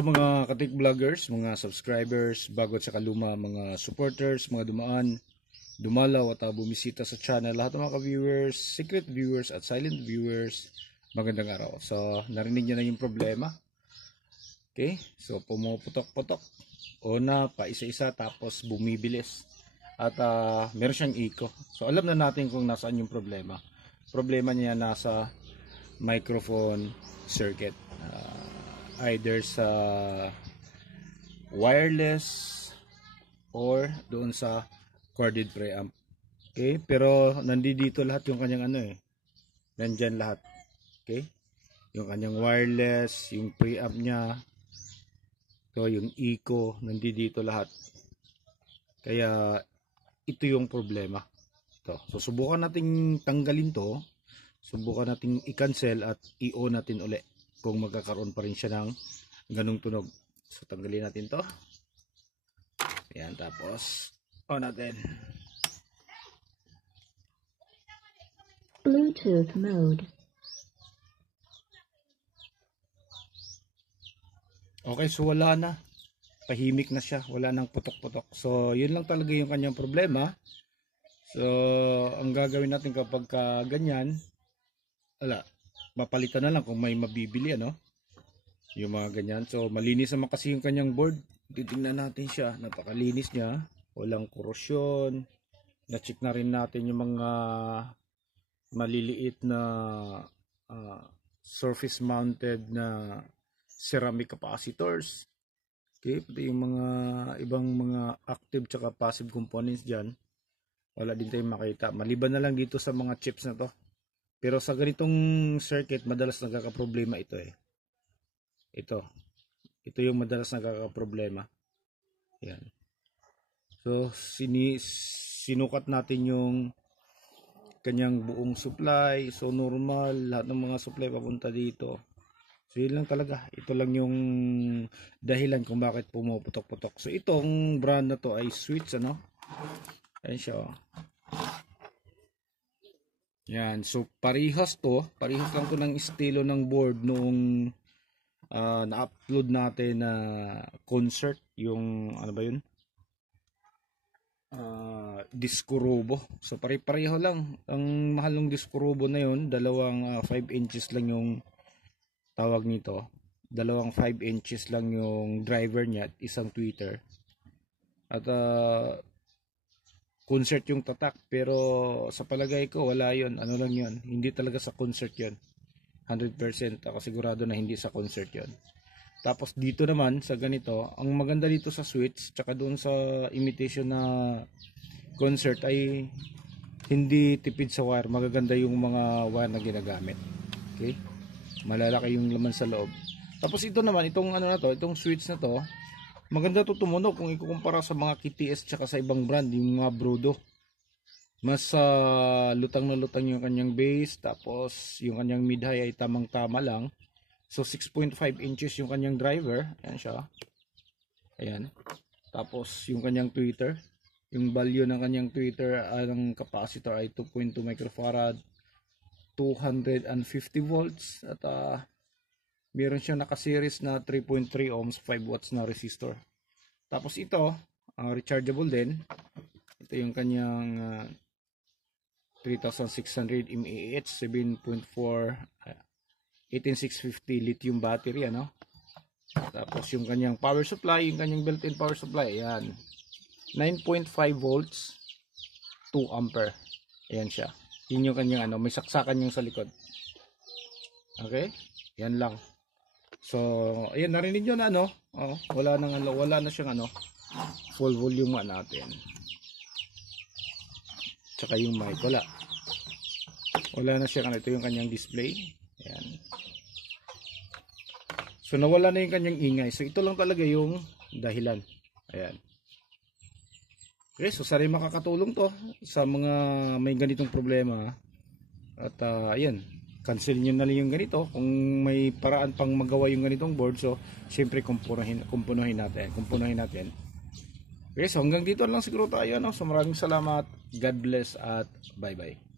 Sa mga katik vloggers, mga subscribers, bago at saka luma, mga supporters, mga dumaan, dumalaw at bumisita sa channel, lahat ng mga viewers, secret viewers at silent viewers, magandang araw. So, narinig nyo na yung problema. Okay, so pumuputok-putok o na pa isa-isa tapos bumibilis. At meron siyang echo. So, alam na natin kung nasaan yung problema. Problema niya nasa microphone circuit. Either sa wireless or doon sa corded preamp. Okay, pero nandito lahat yung kanyang nandyan lahat. Okay, yung kanyang wireless, yung preamp niya, so yung echo, nandito lahat. Kaya ito yung problema. So subukan nating tanggalin to, subukan nating i-cancel at i-on natin uli kung magkakaroon pa rin siya ng ganung tunog. So tanggalin natin to. Ayan, tapos on natin. Bluetooth mode. Okay, so wala na. Tahimik na siya, wala nang putok-putok. So yun lang talaga yung kanyang problema. So ang gagawin natin kapag ganyan, mapalitan na lang kung may mabibili yung mga ganyan. So malinis naman kasi yung kanyang board. Titingnan natin siya, napakalinis niya, walang korosyon. Na-check na rin natin yung mga maliliit na surface mounted na ceramic capacitors. Okay, pati yung mga ibang mga active tsaka passive components dyan, wala din tayong makita. Maliban na lang dito sa mga chips na to. Pero sa ganitong circuit, madalas nagkakaproblema ito Ito yung madalas nagkakaproblema. Yan. So, sinukat natin yung kanyang buong supply. So, normal. Lahat ng mga supply papunta dito. So, yun lang talaga. Ito lang yung dahilan kung bakit pumuputok-putok. So, itong brand na to ay Switch, Ayan siya, Yan, so parehas lang to ng estilo ng board noong na-upload natin na concert, yung Disco Robo. So pare-pareho lang. Ang mahal ng Disco Robo na yun, dalawang 5 inches lang yung tawag nito. Dalawang 5 inches lang yung driver niya at isang tweeter. At concert yung tatak, pero sa palagay ko wala yon, lang yon, hindi talaga sa concert yon, 100% ako sigurado na hindi sa concert yon. Tapos dito naman sa ganito, ang maganda dito sa Switch tsaka doon sa imitation na concert ay hindi tipid sa wire, magaganda yung mga wire na ginagamit. Okay, malalaki yung laman sa loob. Tapos ito naman, itong itong Switch na to, maganda to tumunog kung ikukumpara sa mga KTS tsaka sa ibang brand, yung mga Brodo. Mas lutang na lutang yung kanyang base, tapos yung kanyang mid-high ay tamang-tama lang. So 6.5 inches yung kanyang driver, ayan siya. Ayan. Tapos yung kanyang tweeter, yung value ng kanyang tweeter ng capacitor ay 2.2 microfarad, 250 volts at meron siyang naka-series na 3.3 ohms, 5 watts na resistor. Tapos ito, rechargeable din. Ito yung kanyang 3600 mAh, 7.4 18650 lithium battery, Tapos yung kanyang power supply, yung kanyang built-in power supply, ayan. 9.5 volts, 2 ampere. Ayan siya. Yun yung kanyang may saksakan yung sa likod. Okay? Yan lang. So, ayan, narinig nyo na wala na siyang full volume natin. Tsaka yung mic, wala na siya, ito yung kanyang display. Ayan. So nawala na yung kanyang ingay. So ito lang talaga yung dahilan. Ayan. Okay, so sana makakatulong to sa mga may ganitong problema. At ayan, cancel nyo na lang yung ganito kung may paraan pang magawa yung ganitong board. So syempre kumpunuhin natin. Okay, so hanggang dito lang siguro tayo, So maraming salamat, God bless at bye bye.